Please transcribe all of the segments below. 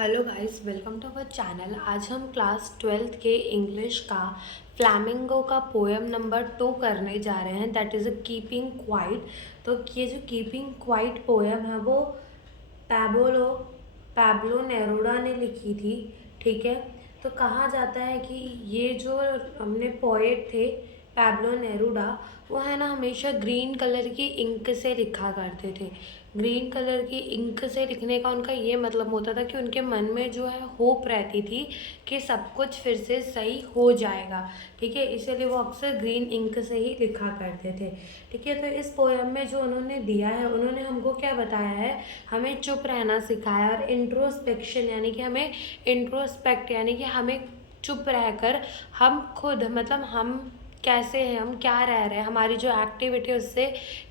Hello guys, welcome to our channel. आज हम class 12th के इंग्लिश का फ्लैमिंगो का पोएम नंबर 2 करने जा रहे हैं, that is a keeping quiet. तो ये जो कीपिंग क्वाइट पोएम है वो पैबोलो पैब्लो नेरूडा ने लिखी थी। ठीक है, तो कहा जाता है कि ये जो हमने पोएट थे पैब्लो नेरूडा, वो है ना हमेशा ग्रीन कलर की इंक से लिखा करते थे। ग्रीन कलर की इंक से लिखने का उनका ये मतलब होता था कि उनके मन में जो है होप रहती थी कि सब कुछ फिर से सही हो जाएगा। ठीक है, इसीलिए वो अक्सर ग्रीन इंक से ही लिखा करते थे। ठीक है, तो इस पोएम में जो उन्होंने दिया है, उन्होंने हमको क्या बताया है, हमें चुप रहना सिखाया और इंट्रोस्पेक्शन यानी कि हमें इंट्रोस्पेक्ट यानी कि हमें चुप रहकर हम खुद मतलब हम कैसे हैं, हम क्या रह रहे हैं, हमारी जो एक्टिविटी उससे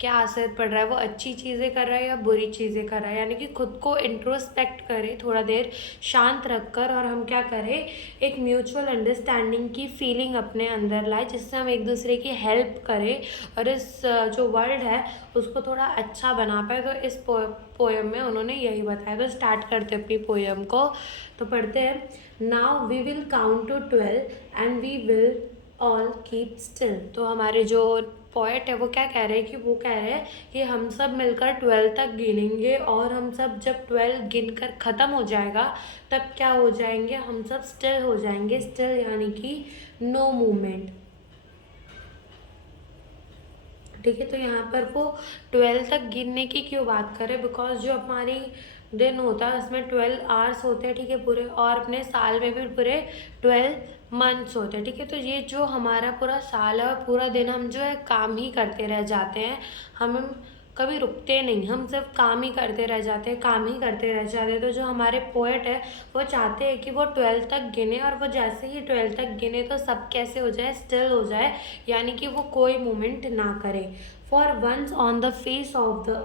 क्या असर पड़ रहा है, वो अच्छी चीज़ें कर रहा है या बुरी चीज़ें कर रहा है। यानी कि खुद को इंट्रोस्पेक्ट करें थोड़ा देर शांत रखकर, और हम क्या करें, एक म्यूचुअल अंडरस्टैंडिंग की फीलिंग अपने अंदर लाए, जिससे हम एक दूसरे की हेल्प करें और इस जो वर्ल्ड है उसको थोड़ा अच्छा बना पाए। तो इस पोएम में उन्होंने यही बताया। तो स्टार्ट करते अपनी पोएम को। तो पढ़ते हैं। Now we will count to 12 and we will all keep still. तो हमारे जो पोएट है वो क्या कह रहे हैं कि वो कह रहे हैं कि हम सब मिलकर 12 तक गिनेंगे, और हम सब जब 12 गिनकर ख़त्म हो जाएगा तब क्या हो जाएंगे, हम सब स्टिल हो जाएंगे। स्टिल यानी कि नो मूवमेंट। ठीक है, तो यहाँ पर वो 12 तक गिनने की क्यों बात करें, बिकॉज जो हमारी दिन होता है उसमें 12 आवर्स होते हैं। ठीक है, पूरे, और अपने साल में भी पूरे 12 मंथ्स होते हैं। ठीक है, तो ये जो हमारा पूरा साल है और पूरा दिन हम जो है काम ही करते रह जाते हैं। हम कभी रुकते नहीं, हम सिर्फ काम ही करते रह जाते हैं, काम ही करते रह जाते हैं। तो जो हमारे पोएट है वो चाहते हैं कि वो 12 तक गिने, और वो जैसे ही 12 तक गिने तो सब कैसे हो जाए, स्टिल हो जाए, यानी कि वो कोई मूवमेंट ना करे। For once on the face of the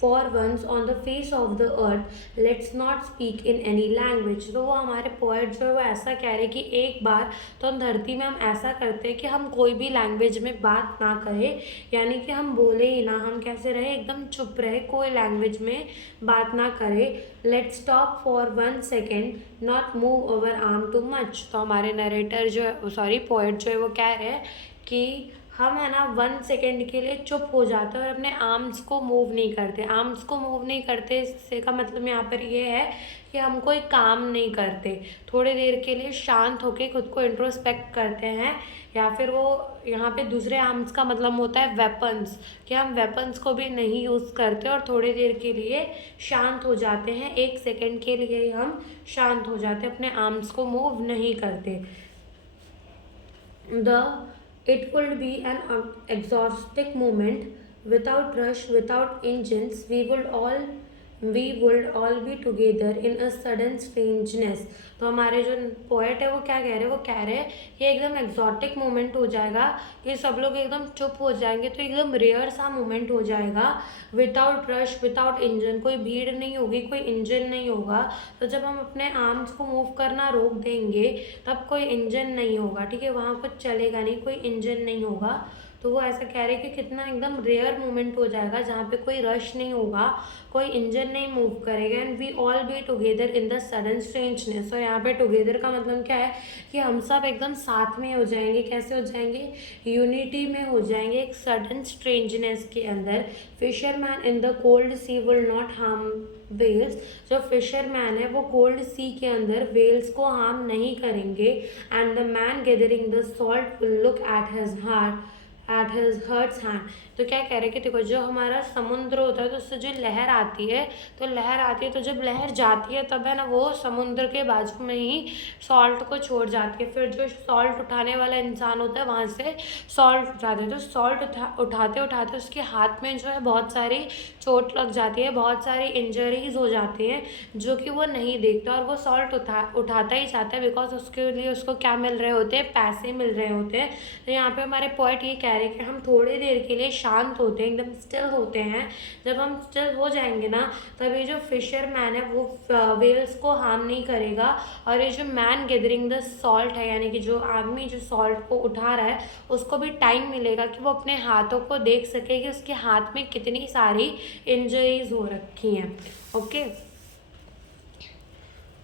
For once on the face of the earth, let's not speak in any language। तो वो हमारे पोएट जो है वो ऐसा कह रहे कि एक बार तो हम धरती में हम ऐसा करते हैं कि हम कोई भी लैंग्वेज में बात ना करें, यानी कि हम बोले ही ना, हम कैसे रहे, एकदम चुप रहे, कोई लैंग्वेज में बात ना करें। Let's stop for 1 second, not move over arm too much. तो हमारे नरेटर जो है, सॉरी पोएट जो है वो कह रहे हैं कि हम है ना 1 सेकेंड के लिए चुप हो जाते हैं और अपने आर्म्स को मूव नहीं करते। आर्म्स को मूव नहीं करते, इससे का मतलब यहाँ पर ये है कि हम कोई काम नहीं करते, थोड़ी देर के लिए शांत होकर खुद को इंट्रोस्पेक्ट करते हैं। या फिर वो यहाँ पे दूसरे आर्म्स का मतलब होता है वेपन्स, कि हम वेपन्स को भी नहीं यूज़ करते और थोड़ी देर के लिए शांत हो जाते हैं। 1 सेकेंड के लिए ही हम शांत हो जाते हैं, अपने आर्म्स को मूव नहीं करते। It would be an exhausting moment without rush, without engines. We would all be together in a sudden strangeness। तो हमारे जो पोएट है वो क्या कह रहे हैं, वो कह रहे हैं ये एकदम एग्जॉटिक मोमेंट हो जाएगा, ये सब लोग एकदम चुप हो जाएंगे, तो एकदम रेयर सा मोमेंट हो जाएगा। विदाउट रश, विदाउट इंजन, कोई भीड़ नहीं होगी, कोई इंजन नहीं होगा। तो जब हम अपने आर्म्स को मूव करना रोक देंगे तब कोई इंजन नहीं होगा। ठीक है, वहाँ कुछ चलेगा नहीं, कोई इंजन नहीं होगा। तो वो ऐसा कह रहे हैं कि कितना एकदम रेयर मोमेंट हो जाएगा जहाँ पे कोई रश नहीं होगा, कोई इंजन नहीं मूव करेगा। And we all be together in the sudden strangeness. और यहाँ पे टुगेदर का मतलब क्या है कि हम सब एकदम साथ में हो जाएंगे। कैसे हो जाएंगे, यूनिटी में हो जाएंगे, एक सडन स्ट्रेंजनेस के अंदर। Fisherman in the cold sea will not harm whales. जो फिशरमैन है वो कोल्ड सी के अंदर वेल्स को हार्म नहीं करेंगे। And the man gathering the salt will look at his hurts hand. तो क्या कह रहे हैं कि देखो, जो हमारा समुद्र होता है तो उससे जो लहर आती है, तो लहर आती है, तो जब लहर जाती है तब है ना वो समुद्र के बाजू में ही सॉल्ट को छोड़ जाती है। फिर जो सॉल्ट उठाने वाला इंसान होता है वहाँ से सॉल्ट उठाते हैं। तो सॉल्ट उठाते उठाते उसके हाथ में जो है बहुत सारी चोट लग जाती है, बहुत सारी इंजरीज हो जाती हैं, जो कि वो नहीं देखता, और वो सॉल्ट उठाता ही चाहता है, बिकॉज उसके लिए उसको क्या मिल रहे होते हैं, पैसे मिल रहे होते हैं। तो यहाँ पे हमारे पॉइंट ये कह रहे हैं कि हम थोड़ी देर के लिए शांत होते हैं, एकदम स्टिल होते हैं। जब हम स्टिल हो जाएंगे ना, तब ये जो फिशर मैन है वो वेल्स को हार्म नहीं करेगा। और ये जो मैन गैदरिंग द सॉल्ट है, यानी कि जो आदमी जो सॉल्ट को उठा रहा है, उसको भी टाइम मिलेगा कि वो अपने हाथों को देख सके कि उसके हाथ में कितनी सारी इंजरीज हो रखी हैं। Okay,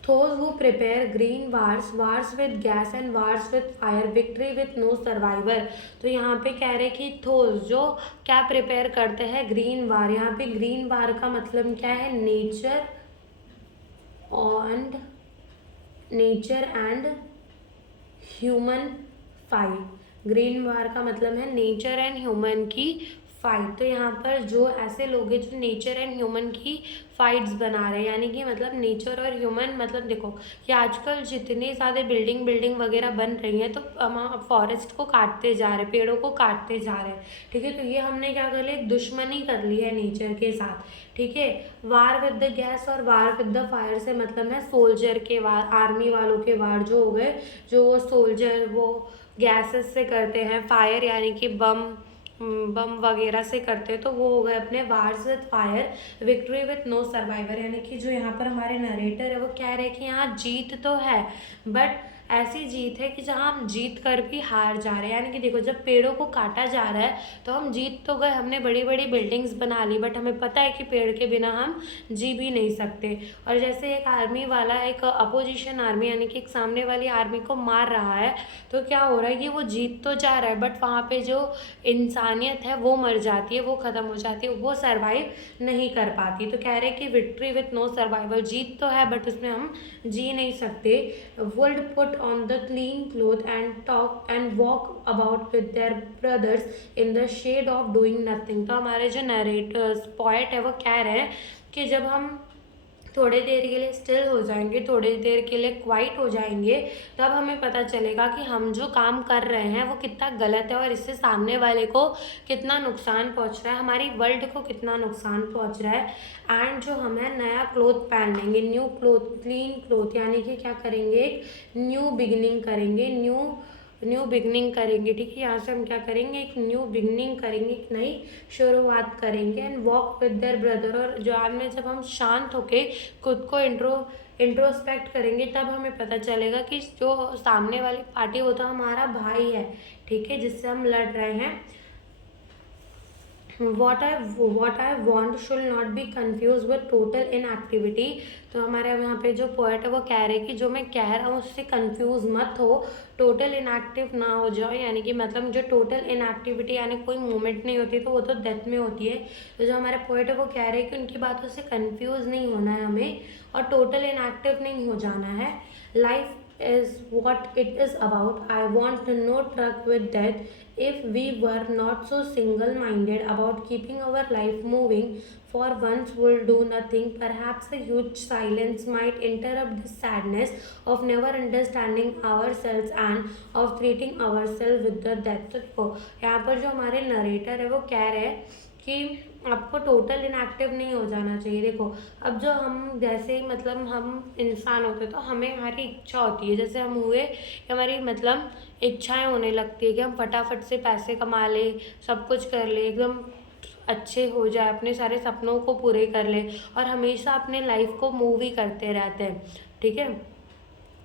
those who prepare green wars, wars with gas and wars with fire, victory with no survivor। तो यहाँ पे कह रहे कि those जो क्या प्रिपेयर करते हैं ग्रीन वार। यहाँ पे ग्रीन वार का मतलब क्या है, nature and human fight. Green war का मतलब है नेचर एंड ह्यूमन की फाइट। तो यहाँ पर जो ऐसे लोग हैं जो नेचर एंड ह्यूमन की फाइट्स बना रहे हैं, यानी कि मतलब नेचर और ह्यूमन, मतलब देखो कि आजकल जितनी ज़्यादा बिल्डिंग वगैरह बन रही हैं तो हम फॉरेस्ट को काटते जा रहे हैं, पेड़ों को काटते जा रहे हैं, ठीक है। तो ये हमने क्या कर लिया, एक दुश्मनी कर ली है नेचर के साथ, ठीक है। वार विद द गैस और वार विद द फायर से मतलब है सोल्जर के वार, आर्मी वालों के वार जो हो गए, जो वो सोल्जर वो गैसेस से करते हैं, फायर यानी कि बम वगैरह से करते हैं, तो वो हो गए अपने wars with fire, victory with no survivor. यानी कि जो यहाँ पर हमारे नरेटर है वो कह रहे हैं कि यहाँ जीत तो है, बट ऐसी जीत है कि जहाँ हम जीत कर भी हार जा रहे हैं। यानी कि देखो जब पेड़ों को काटा जा रहा है तो हम जीत तो गए, हमने बड़ी बड़ी बिल्डिंग्स बना ली, बट हमें पता है कि पेड़ के बिना हम जी भी नहीं सकते। और जैसे एक आर्मी वाला एक अपोजिशन आर्मी यानी कि एक सामने वाली आर्मी को मार रहा है, तो क्या हो रहा है कि वो जीत तो जा रहा है, बट वहाँ पे जो इंसानियत है वो मर जाती है, वो ख़त्म हो जाती है, वो सर्वाइव नहीं कर पाती। तो कह रहे हैं कि विक्ट्री विथ नो सर्वाइवल, जीत तो है बट उसमें हम जी नहीं सकते। Would put on the clean cloth and talk and walk about with their brothers in the shade of doing nothing। तो हमारे जो नरेटर्स पोएट है वो कह रहे हैं कि जब हम थोड़ी देर के लिए स्टिल हो जाएंगे, थोड़ी देर के लिए क्वाइट हो जाएंगे, तब हमें पता चलेगा कि हम जो काम कर रहे हैं वो कितना गलत है और इससे सामने वाले को कितना नुकसान पहुंच रहा है, हमारी वर्ल्ड को कितना नुकसान पहुंच रहा है। एंड जो हमें नया क्लोथ पहन लेंगे, न्यू क्लोथ, क्लीन क्लोथ, यानी कि क्या करेंगे, एक न्यू बिगिनिंग करेंगे, न्यू बिगनिंग करेंगे, ठीक है। यहाँ से हम क्या करेंगे, एक न्यू बिगनिंग करेंगे, एक नई शुरुआत करेंगे। And walk with their brother, और जान में जब हम शांत होके खुद को इंट्रोस्पेक्ट करेंगे तब हमें पता चलेगा कि जो सामने वाली पार्टी वो तो हमारा भाई है, ठीक है, जिससे हम लड़ रहे हैं। what I want should not be confused with total inactivity। तो हमारे यहाँ पे जो पोएट है वो कह रहे हैं कि जो मैं कह रहा हूँ उससे कंफ्यूज मत हो, टोटल इनएक्टिव ना हो जाओ। यानी कि मतलब जो टोटल इनएक्टिविटी यानी कोई मूवमेंट नहीं होती तो वो तो डेथ में होती है। तो जो हमारे पोएट है वो कह रहे हैं कि उनकी बातों से कंफ्यूज नहीं होना है हमें और टोटल इनएक्टिव नहीं हो जाना है। Life is what it is about. I want no truck with death. If we were not so single-minded about keeping our life moving, for once we'll do nothing, perhaps a huge silence might interrupt the sadness of never understanding ourselves and of treating ourselves with the death। तो देखो यहाँ पर जो हमारे narrator है वो कह रहे हैं कि आपको टोटल इनएक्टिव नहीं हो जाना चाहिए। देखो अब जो हम जैसे ही मतलब हम इंसान होते तो हमें हमारी इच्छा होती है, जैसे हम हुए हमारी मतलब इच्छाएं होने लगती है कि हम फटाफट से पैसे कमा ले, सब कुछ कर ले, एकदम अच्छे हो जाए, अपने सारे सपनों को पूरे कर ले और हमेशा अपने लाइफ को मूव ही करते रहते हैं, ठीक है।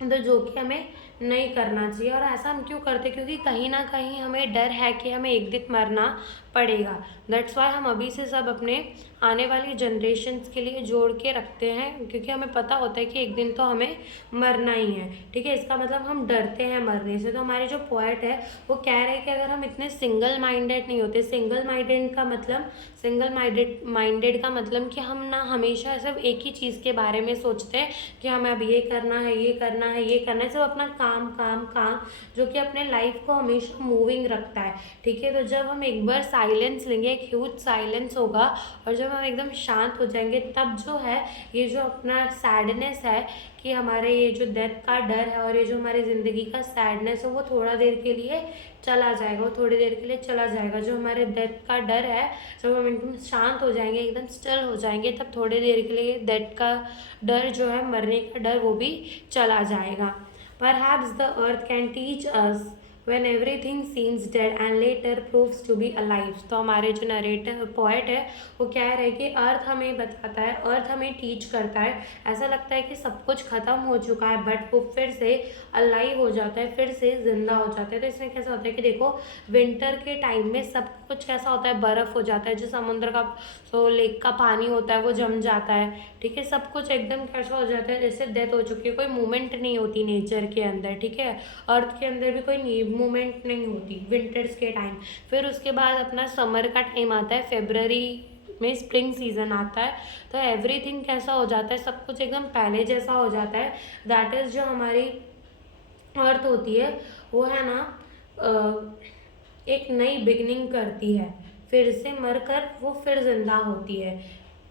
तो जो कि हमें नहीं करना चाहिए। और ऐसा हम क्यों करते, क्योंकि कहीं ना कहीं हमें डर है कि हमें एक दिन मरना पड़ेगा। दैट्स वाई हम अभी से सब अपने आने वाली जनरेशन्स के लिए जोड़ के रखते हैं, क्योंकि हमें पता होता है कि एक दिन तो हमें मरना ही है, ठीक है। इसका मतलब हम डरते हैं मरने से। तो हमारे जो पोएट है वो कह रहे हैं कि अगर हम इतने सिंगल माइंडेड नहीं होते, सिंगल माइंडेड का मतलब कि हम ना हमेशा सिर्फ एक ही चीज़ के बारे में सोचते हैं कि हमें अब ये करना है, ये करना है, ये करना है, सिर्फ अपना काम काम काम, जो कि अपने लाइफ को हमेशा मूविंग रखता है, ठीक है। तो जब हम एक बार साइलेंस लेंगे, एक ह्यूज साइलेंस होगा और जब हम एकदम शांत हो जाएंगे तब जो है ये जो अपना सैडनेस है कि हमारे ये जो डेथ का डर है और ये जो हमारी ज़िंदगी का सैडनेस है वो थोड़ा देर के लिए चला जाएगा, वो थोड़ी देर के लिए चला जाएगा। जो हमारे डेथ का डर है, जब हम एकदम शांत हो जाएंगे, एकदम स्टिल हो जाएंगे, तब थोड़ी देर के लिए डेथ का डर जो है, मरने का डर, वो भी चला जाएगा। Perhaps the earth can teach us when everything seems dead and later proves to be alive। तो हमारे जो नरेटर पोएट है वो कह रहे हैं कि अर्थ हमें बताता है, अर्थ हमें टीच करता है, ऐसा लगता है कि सब कुछ ख़त्म हो चुका है बट वो फिर से अलाइव हो जाता है, फिर से ज़िंदा हो जाता है। तो इसमें कैसा होता है कि देखो विंटर के टाइम में सब कुछ कैसा होता है, बर्फ़ हो जाता है, जो समुद्र का लेक का पानी होता है वो जम जाता है, ठीक है। सब कुछ एकदम कैसा हो जाता है जैसे डेथ हो चुकी है, कोई मूवमेंट नहीं होती नेचर के अंदर, ठीक है। अर्थ के अंदर भी कोई मूवमेंट नहीं होती विंटर्स के टाइम। फिर उसके बाद अपना समर का टाइम आता है, फेब्रवरी में स्प्रिंग सीजन आता है, तो एवरीथिंग कैसा हो जाता है, सब कुछ एकदम पहले जैसा हो जाता है। दैट इज़ जो हमारी अर्थ होती है वो है ना, एक नई बिगनिंग करती है, फिर से मरकर वो फिर जिंदा होती है,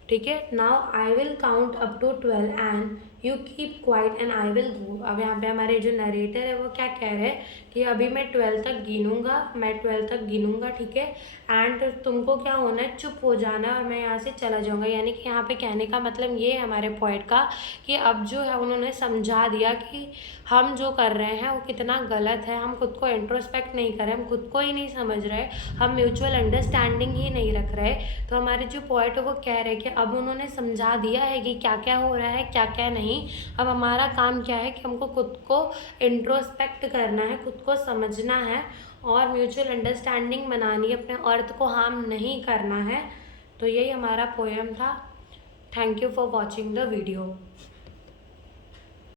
ठीक है। Now I will count up to 12 and you keep quiet and I will go. अब यहाँ पे हमारे जो नरेटर है वो क्या कह रहे हैं कि अभी मैं 12 तक गिनूंगा, मैं 12 तक गिनूंगा, ठीक है। एंड तुमको क्या होना है, चुप हो जाना और मैं यहाँ से चला जाऊँगा। यानी कि यहाँ पे कहने का मतलब ये है हमारे पोएट का कि अब जो है उन्होंने समझा दिया कि हम जो कर रहे हैं वो कितना गलत है, हम खुद को इंट्रोस्पेक्ट नहीं कर रहे, हम खुद को ही नहीं समझ रहे, हम म्यूचुअल अंडरस्टैंडिंग ही नहीं रख रहे। तो हमारे जो पोएट है वो कह रहे हैं कि अब उन्होंने समझा दिया है कि क्या क्या हो रहा है, क्या क्या नहीं। अब हमारा काम क्या है कि हमको खुद को इंट्रोस्पेक्ट करना है, खुद को समझना है और म्यूचुअल अंडरस्टैंडिंग बनानी है, अपने अर्थ को हार्म नहीं करना है। तो यही हमारा पोएम था। Thank you for watching the video.